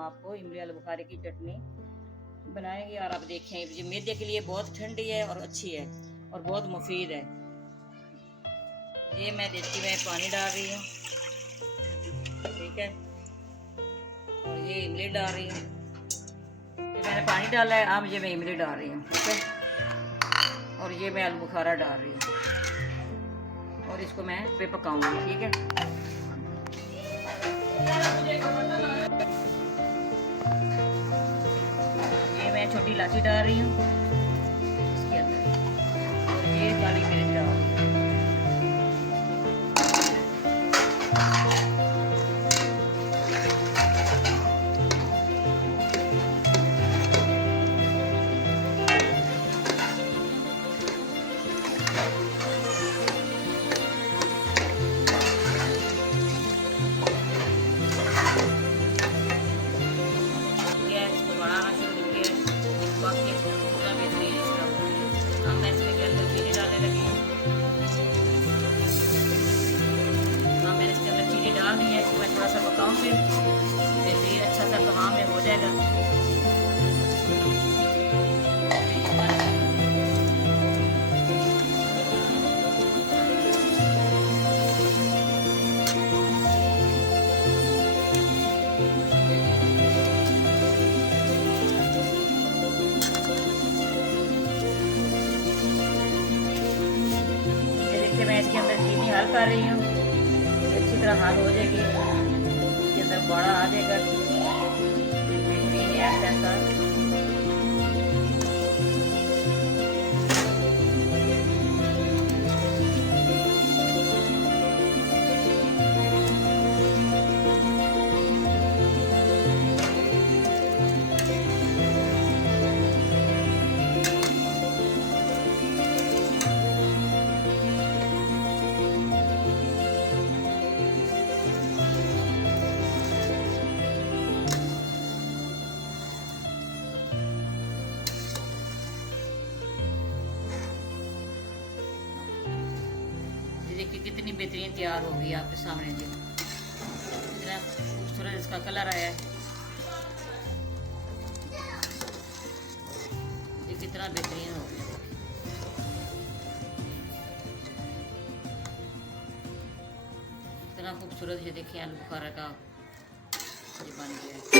आपको इमली आलू बुखारे की चटनी बनाएंगे। और आप देखें ये मैदे के लिए बहुत ठंडी है और अच्छी है और बहुत मुफीद है। ये मैं देती में पानी डाल रही हूँ, ठीक है, और ये इमली डाल रही हूँ। ये मैंने पानी डाला है, अब ये मैं इमली डाल रही हूँ, ठीक है, और ये मैं आलू बुखारा डाल रही हूँ और इसको मैं पे पकाऊंगी, ठीक है। ये मैं छोटी इलायची डाल रही हूँ इसके अंदर और ये काली मिर्च डाल रही हूँ। थोड़ा सा पकाऊंगी, बेहतरीन अच्छा सा कबाब में हो जाएगा। ये देखिए मैं इसके अंदर चीनी हल कर रही हूँ, अच्छी तरह हाथ हो जाएगी, इसके अंदर बड़ा आ जाएगा ऐसा। देखिए कितनी बेहतरीन तैयार हो गई आपके सामने जी, कितना खूबसूरत इसका कलर आया है, ये कितना बेहतरीन हो गया, कितना खूबसूरत ये देखिए आलू बुखारा का ये बन गया है।